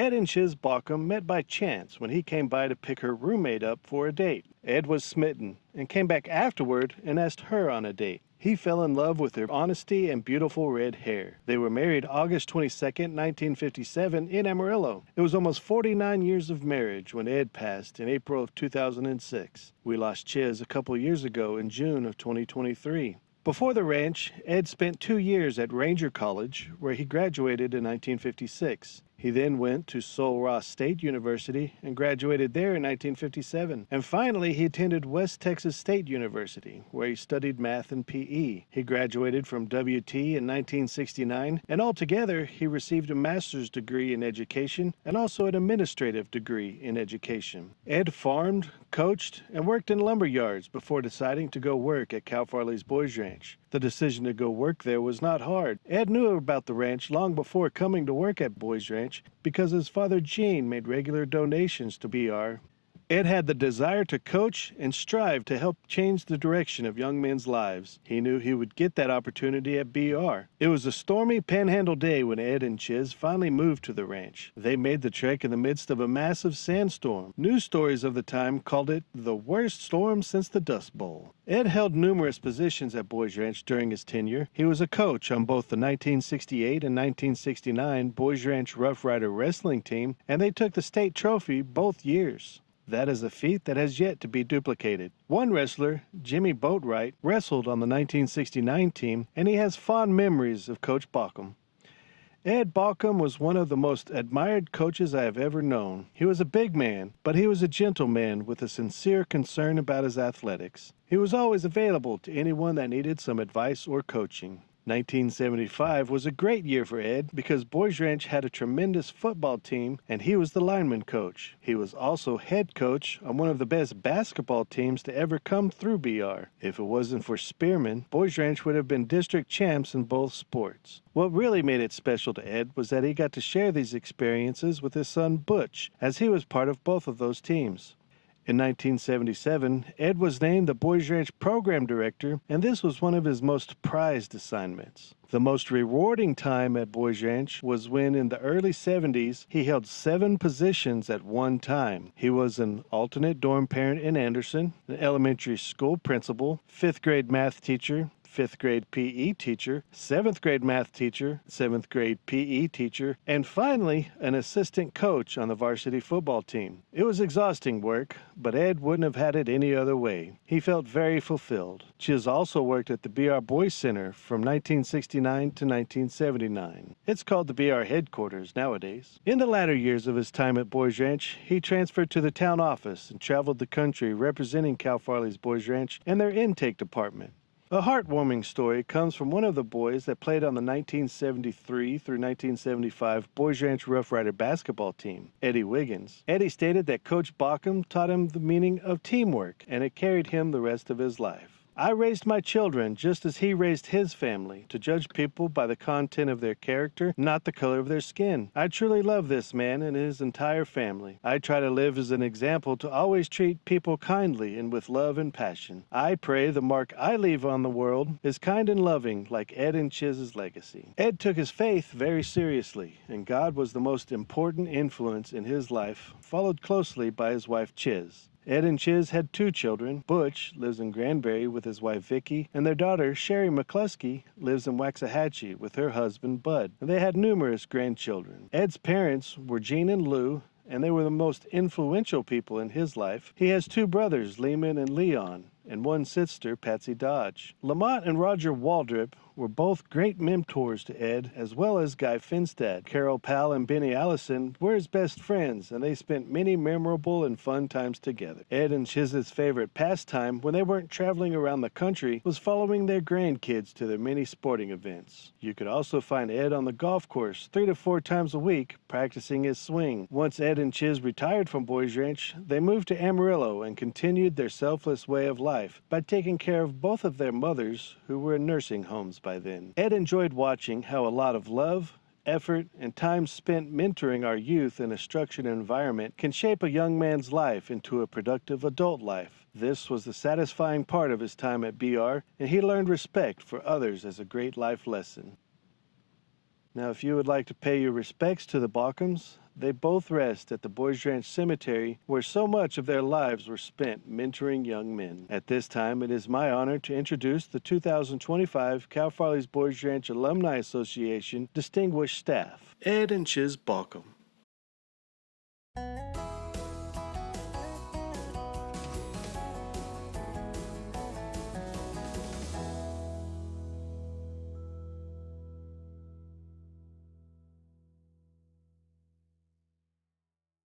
Ed and Chiz Bawcom met by chance when he came by to pick her roommate up for a date. Ed was smitten and came back afterward and asked her on a date. He fell in love with her honesty and beautiful red hair. They were married August 22nd, 1957 in Amarillo. It was almost 49 years of marriage when Ed passed in April of 2006. We lost Chiz a couple years ago in June of 2023. Before the ranch, Ed spent 2 years at Ranger College, where he graduated in 1956. He then went to Sul Ross State University and graduated there in 1957. And finally, he attended West Texas State University, where he studied math and PE. He graduated from WT in 1969, and altogether, he received a master's degree in education and also an administrative degree in education. Ed farmed, coached, and worked in lumber yards before deciding to go work at Cal Farley's Boys Ranch. The decision to go work there was not hard. Ed knew about the ranch long before coming to work at Boys Ranch because his father Gene made regular donations to BR. Ed had the desire to coach and strive to help change the direction of young men's lives. He knew he would get that opportunity at BR. It was a stormy Panhandle day when Ed and Chiz finally moved to the ranch. They made the trek in the midst of a massive sandstorm. News stories of the time called it the worst storm since the Dust Bowl. Ed held numerous positions at Boys Ranch during his tenure. He was a coach on both the 1968 and 1969 Boys Ranch Rough Rider wrestling team, and they took the state trophy both years. That is a feat that has yet to be duplicated. One wrestler, Jimmy Boatwright, wrestled on the 1969 team, and he has fond memories of Coach Bawcom. Ed Bawcom was one of the most admired coaches I have ever known. He was a big man, but he was a gentleman with a sincere concern about his athletics. He was always available to anyone that needed some advice or coaching. 1975 was a great year for Ed because Boys Ranch had a tremendous football team and he was the lineman coach. He was also head coach on one of the best basketball teams to ever come through BR. If it wasn't for Spearman, Boys Ranch would have been district champs in both sports. What really made it special to Ed was that he got to share these experiences with his son Butch, as he was part of both of those teams. In 1977, Ed was named the Boys Ranch Program Director, and this was one of his most prized assignments. The most rewarding time at Boys Ranch was when, in the early 70s, he held 7 positions at one time. He was an alternate dorm parent in Anderson, an elementary school principal, 5th grade math teacher, 5th grade PE teacher, 7th grade math teacher, 7th grade PE teacher, and finally, an assistant coach on the varsity football team. It was exhausting work, but Ed wouldn't have had it any other way. He felt very fulfilled. Chiz also worked at the BR Boys Center from 1969 to 1979. It's called the BR headquarters nowadays. In the latter years of his time at Boys Ranch, he transferred to the town office and traveled the country representing Cal Farley's Boys Ranch and their intake department. A heartwarming story comes from one of the boys that played on the 1973 through 1975 Boys Ranch Rough Rider basketball team, Eddie Wiggins. Eddie stated that Coach Bawcom taught him the meaning of teamwork, and it carried him the rest of his life. I raised my children just as he raised his family, to judge people by the content of their character, not the color of their skin. I truly love this man and his entire family. I try to live as an example to always treat people kindly and with love and passion. I pray the mark I leave on the world is kind and loving like Ed and Chiz's legacy. Ed took his faith very seriously, and God was the most important influence in his life, followed closely by his wife Chiz. Ed and Chiz had 2 children. Butch lives in Granbury with his wife Vicky, and their daughter Sherry McCluskey lives in Waxahachie with her husband Bud. And they had numerous grandchildren. Ed's parents were Gene and Lou, and they were the most influential people in his life. He has 2 brothers, Lehman and Leon, and 1 sister, Patsy Dodge. Lamont and Roger Waldrop were both great mentors to Ed, as well as Guy Finstad. Carol Powell and Benny Allison were his best friends, and they spent many memorable and fun times together. Ed and Chiz's favorite pastime when they weren't traveling around the country was following their grandkids to their many sporting events. You could also find Ed on the golf course 3 to 4 times a week practicing his swing. Once Ed and Chiz retired from Boys Ranch, they moved to Amarillo and continued their selfless way of life by taking care of both of their mothers, who were in nursing homes by then. Ed enjoyed watching how a lot of love, effort, and time spent mentoring our youth in a structured environment can shape a young man's life into a productive adult life. This was the satisfying part of his time at BR, and he learned respect for others as a great life lesson. Now, if you would like to pay your respects to the Bawcoms, They both rest at the Boys Ranch Cemetery, where so much of their lives were spent mentoring young men. At this time, it is my honor to introduce the 2025 Cal Farley's Boys Ranch Alumni Association distinguished staff. Ed and Chiz Bawcom.